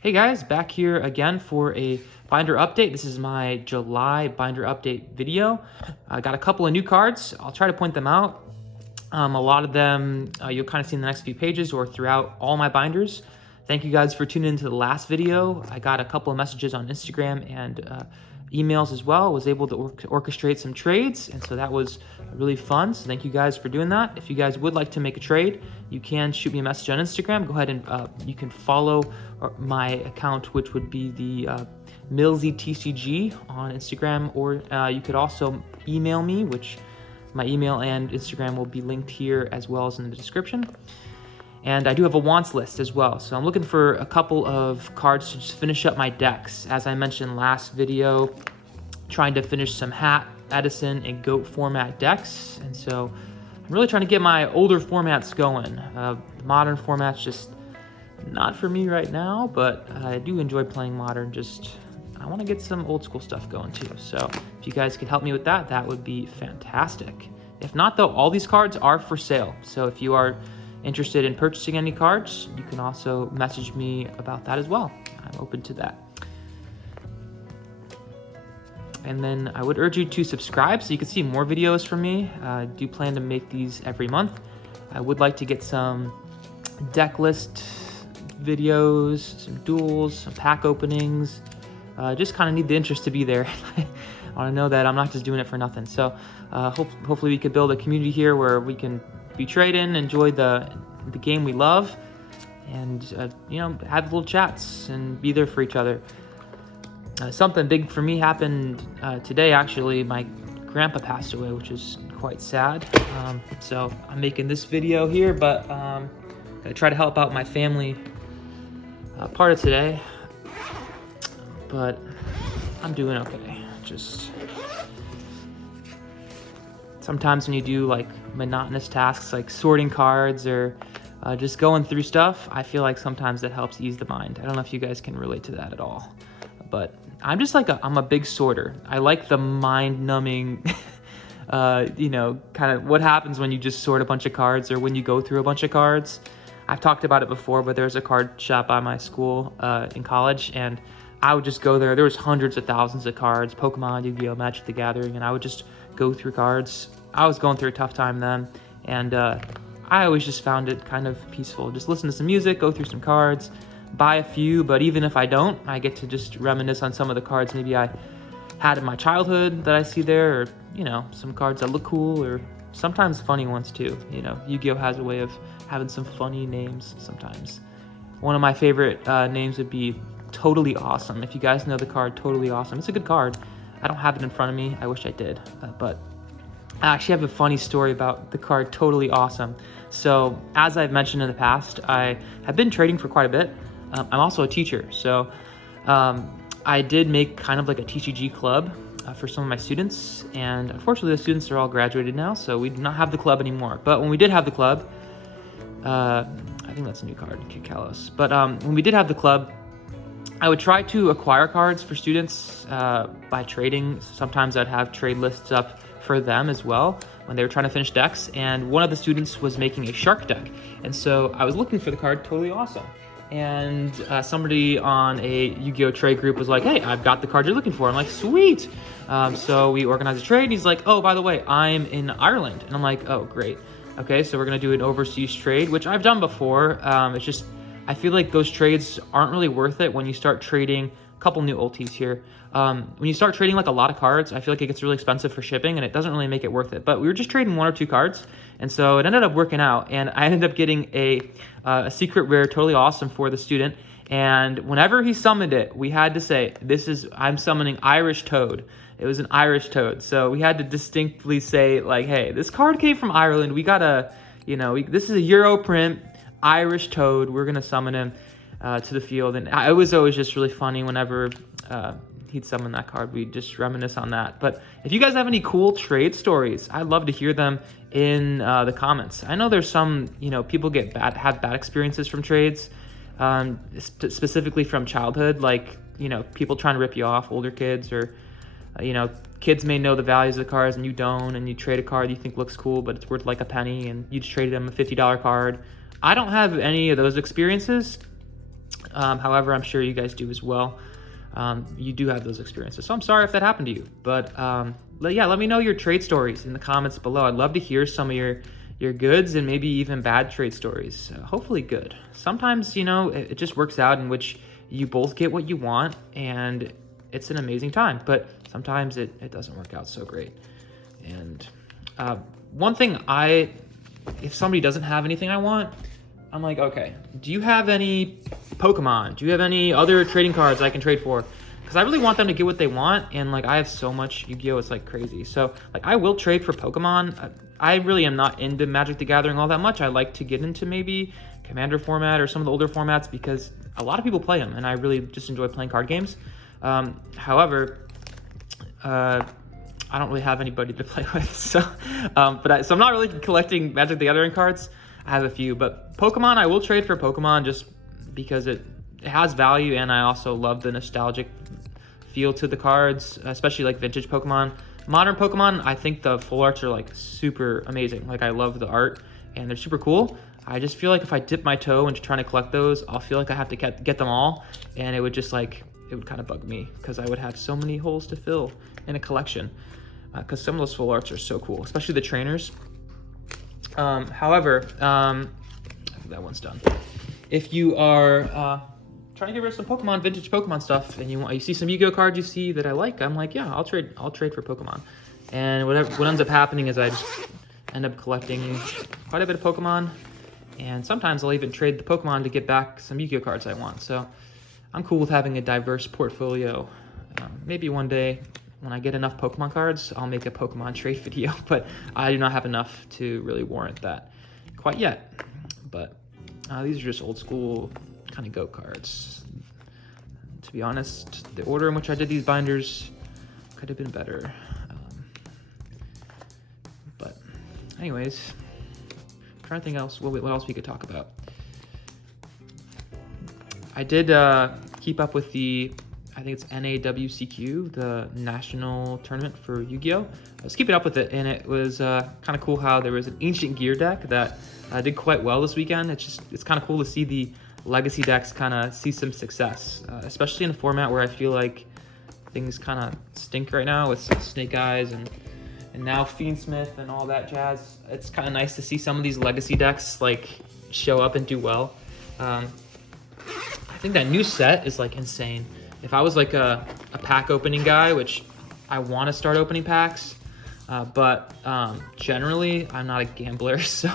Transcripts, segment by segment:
Hey guys, back here again for a binder update. This is my July binder update video. I got a couple of new cards. I'll try to point them out. A lot of them you'll kind of see in the next few pages or throughout all my binders. Thank you guys for tuning into the last video. I got a couple of messages on Instagram and emails as well. I was able to orchestrate some trades, and so that was really fun. So thank you guys for doing that. If you guys would like to make a trade, you can shoot me a message on Instagram. Go ahead and you can follow my account, which would be the MillsyTCG on Instagram, or you could also email me, which my email and Instagram will be linked here as well as in the description. And I do have a wants list as well. So I'm looking for a couple of cards to just finish up my decks. As I mentioned last video, trying to finish some Hat, Edison, and Goat format decks. And so I'm really trying to get my older formats going. Modern formats just not for me right now, but I do enjoy playing modern. Just I want to get some old school stuff going too. So if you guys could help me with that, that would be fantastic. If not though, all these cards are for sale. So if you are interested in purchasing any cards, you can also message me about that as well. I'm open to that. And then I would urge you to subscribe so you can see more videos from me. I do plan to make these every month. I would like to get some deck list videos, some duels, some pack openings. Just kind of need the interest to be there. I want to know that I'm not just doing it for nothing. So hopefully we could build a community here where we can be trading, enjoy the game we love, and have little chats and be there for each other. Something big for me happened today. Actually, my grandpa passed away, which is quite sad. So I'm making this video here, but gonna try to help out my family part of today. But I'm doing okay. Just sometimes when you do like monotonous tasks like sorting cards or just going through stuff, I feel like sometimes that helps ease the mind. I don't know if you guys can relate to that at all, but I'm just like I'm a big sorter. I like the mind-numbing, kind of what happens when you just sort a bunch of cards or when you go through a bunch of cards. I've talked about it before, but there's a card shop by my school in college, and I would just go there. There was hundreds of thousands of cards, Pokemon, Yu-Gi-Oh, Magic the Gathering, and I would just go through cards. I was going through a tough time then, and I always just found it kind of peaceful. Just listen to some music, go through some cards, buy a few, but even if I don't, I get to just reminisce on some of the cards maybe I had in my childhood that I see there, or, some cards that look cool, or sometimes funny ones too. Yu-Gi-Oh has a way of having some funny names sometimes. One of my favorite names would be Totally Awesome. If you guys know the card Totally Awesome, it's a good card. I don't have it in front of me. I wish I did, but I actually have a funny story about the card Totally Awesome. So as I've mentioned in the past, I have been trading for quite a bit. I'm also a teacher, so I did make kind of like a TCG club for some of my students, and unfortunately the students are all graduated now, so we do not have the club anymore. But when we did have the club, I think that's a new card, Kalos. But when we did have the club, I would try to acquire cards for students by trading. Sometimes I'd have trade lists up for them as well when they were trying to finish decks, and one of the students was making a shark deck, and so I was looking for the card Totally Awesome, and somebody on a Yu-Gi-Oh trade group was like, hey, I've got the card you're looking for. I'm like, sweet. So we organized a trade, and he's like, oh, by the way, I'm in Ireland, and I'm like, oh, great. Okay, so we're gonna do an overseas trade, which I've done before. It's just I feel like those trades aren't really worth it when you start trading. A couple new ultis here. When you start trading like a lot of cards, I feel like it gets really expensive for shipping, and it doesn't really make it worth it. But we were just trading 1 or 2 cards, and so it ended up working out, and I ended up getting a secret rare Totally Awesome for the student. And whenever he summoned it, we had to say, I'm summoning Irish Toad. It was an Irish Toad, so we had to distinctly say, like, hey, this card came from Ireland. We gotta, this is a Euro print, Irish Toad. We're gonna summon him to the field, and it was always just really funny whenever he'd summon that card. We'd just reminisce on that. But if you guys have any cool trade stories, I'd love to hear them in the comments. I know there's some, people have bad experiences from trades, specifically from childhood, like, people trying to rip you off, older kids, or kids may know the values of the cards and you don't, and you trade a card you think looks cool, but it's worth like a penny, and you just traded them a $50 card. I don't have any of those experiences. However, I'm sure you guys do as well. You do have those experiences, so I'm sorry if that happened to you. But yeah, let me know your trade stories in the comments below. I'd love to hear some of your goods and maybe even bad trade stories. Hopefully good. Sometimes, you know, it just works out in which you both get what you want and it's an amazing time, but sometimes it doesn't work out so great. And one thing if somebody doesn't have anything I want, I'm like, okay, do you have any Pokemon? Do you have any other trading cards I can trade for? Because I really want them to get what they want, and like I have so much Yu-Gi-Oh, it's like crazy. So like I will trade for Pokemon. I really am not into Magic the Gathering all that much. I like to get into maybe Commander format or some of the older formats because a lot of people play them, and I really just enjoy playing card games. However, I don't really have anybody to play with, so so I'm not really collecting Magic the Gathering cards. I have a few, but Pokemon, I will trade for Pokemon just because it has value, and I also love the nostalgic feel to the cards, especially like vintage Pokemon. Modern Pokemon, I think the full arts are like super amazing. Like I love the art, and they're super cool. I just feel like if I dip my toe into trying to collect those, I'll feel like I have to get them all, and it would just like, it would kind of bug me because I would have so many holes to fill in a collection because some of those full arts are so cool, especially the trainers. However, I think that one's done. If you are trying to get rid of some Pokemon, vintage Pokemon stuff, and you see some Yu-Gi-Oh cards you see that I like, I'm like, yeah, I'll trade for Pokemon. And what ends up happening is I just end up collecting quite a bit of Pokemon, and sometimes I'll even trade the Pokemon to get back some Yu-Gi-Oh cards I want. So I'm cool with having a diverse portfolio. Maybe one day when I get enough Pokemon cards, I'll make a Pokemon trade video, but I do not have enough to really warrant that quite yet. But these are just old school kind of GOAT cards. To be honest, the order in which I did these binders could have been better. But anyways, I'm trying to think what else we could talk about. I did keep up with I think it's NAWCQ, the national tournament for Yu-Gi-Oh. I was keeping up with it, and it was kind of cool how there was an ancient gear deck that did quite well this weekend. It's kind of cool to see the legacy decks kind of see some success, especially in a format where I feel like things kind of stink right now with Snake Eyes and now Fiendsmith and all that jazz. It's kind of nice to see some of these legacy decks like show up and do well. I think that new set is like insane. If I was like a pack opening guy, which I want to start opening packs, but generally I'm not a gambler, so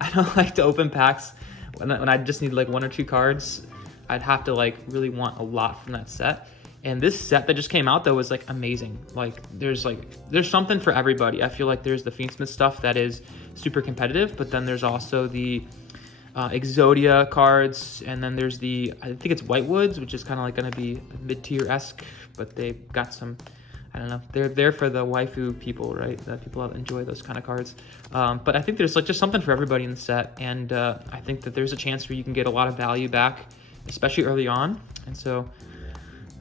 I don't like to open packs when I just need like 1 or 2 cards. I'd have to like really want a lot from that set. And this set that just came out though was like amazing. Like there's something for everybody. I feel like there's the Fiendsmith stuff that is super competitive, but then there's also the Exodia cards, and then there's I think it's Whitewoods, which is kind of like going to be mid-tier-esque, but they've got some, I don't know, they're there for the waifu people, right? The people that enjoy those kind of cards. But I think there's like just something for everybody in the set, and I think that there's a chance where you can get a lot of value back, especially early on. And so,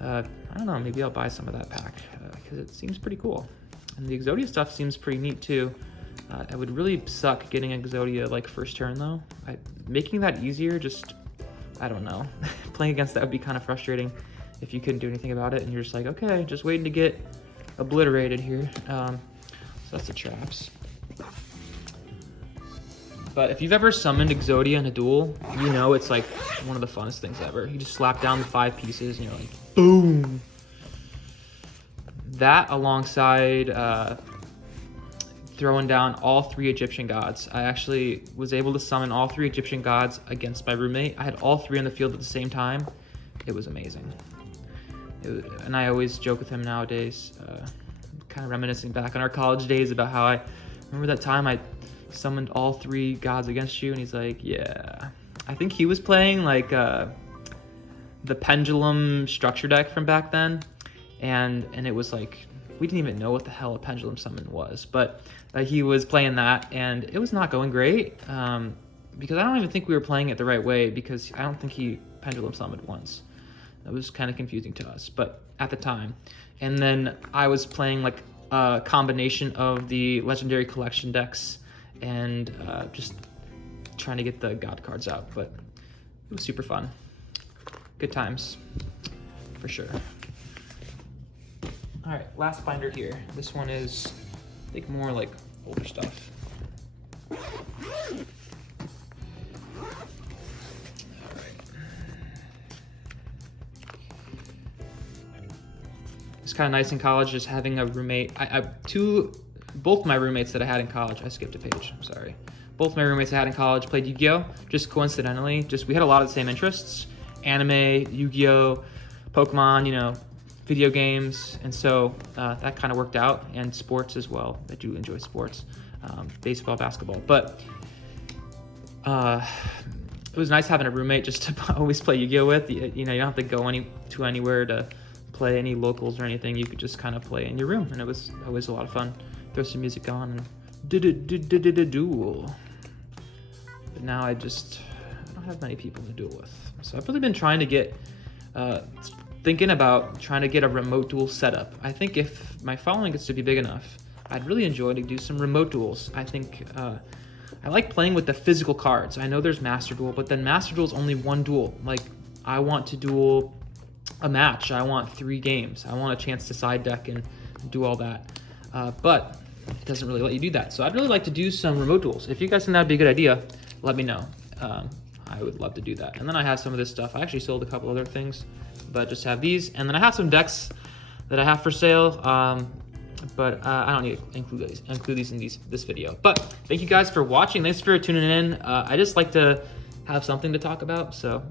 I don't know, maybe I'll buy some of that pack because it seems pretty cool. And the Exodia stuff seems pretty neat too. It would really suck getting Exodia like first turn though. Making that easier, just, I don't know. Playing against that would be kind of frustrating if you couldn't do anything about it and you're just like, okay, just waiting to get obliterated here. So that's the traps. But if you've ever summoned Exodia in a duel, you know it's like one of the funnest things ever. You just slap down the 5 pieces and you're like, boom. That alongside throwing down all 3 Egyptian gods. I actually was able to summon all 3 Egyptian gods against my roommate. I had all 3 on the field at the same time. It was amazing. And I always joke with him nowadays, kind of reminiscing back on our college days about how I remember that time I summoned all 3 gods against you, and he's like, yeah. I think he was playing like the pendulum structure deck from back then, and it was like, we didn't even know what the hell a pendulum summon was, but he was playing that, and it was not going great, because I don't even think we were playing it the right way, because I don't think he pendulum summoned once. That was kind of confusing to us, but at the time. And then I was playing like a combination of the Legendary Collection decks and just trying to get the God cards out, but it was super fun. good times, for sure. All right, last binder here. This one is, I think, more like older stuff. All right. It's kind of nice in college just having a roommate. Both my roommates that I had in college, I skipped a page, I'm sorry. Both my roommates I had in college played Yugioh, just coincidentally. We had a lot of the same interests: anime, Yugioh, Pokemon, you know, video games, and so that kind of worked out, and sports as well. I do enjoy sports, baseball, basketball, but it was nice having a roommate just to always play Yu-Gi-Oh with. You know, you don't have to go anywhere to play any locals or anything. You could just kind of play in your room, and it was always a lot of fun. Throw some music on and duel. But now I don't have many people to duel with, so I've really been trying to get thinking about trying to get a remote duel setup. I think if my following gets to be big enough, I'd really enjoy to do some remote duels. I think I like playing with the physical cards. I know there's Master Duel, but then Master Duel is only one duel. Like, I want to duel a match. I want 3 games. I want a chance to side deck and do all that. But it doesn't really let you do that. So I'd really like to do some remote duels. If you guys think that'd be a good idea, let me know. I would love to do that. And then I have some of this stuff. I actually sold a couple other things, but just have these. And then I have some decks that I have for sale, but I don't need to include these in this video. But thank you guys for watching. Thanks for tuning in. I just like to have something to talk about, so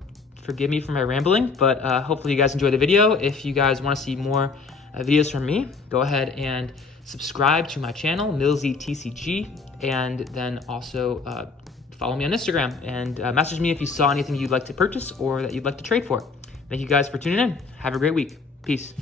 forgive me for my rambling, but hopefully you guys enjoyed the video. If you guys want to see more videos from me, go ahead and subscribe to my channel, MillsyTCG, and then also follow me on Instagram and message me if you saw anything you'd like to purchase or that you'd like to trade for. Thank you guys for tuning in. Have a great week. Peace.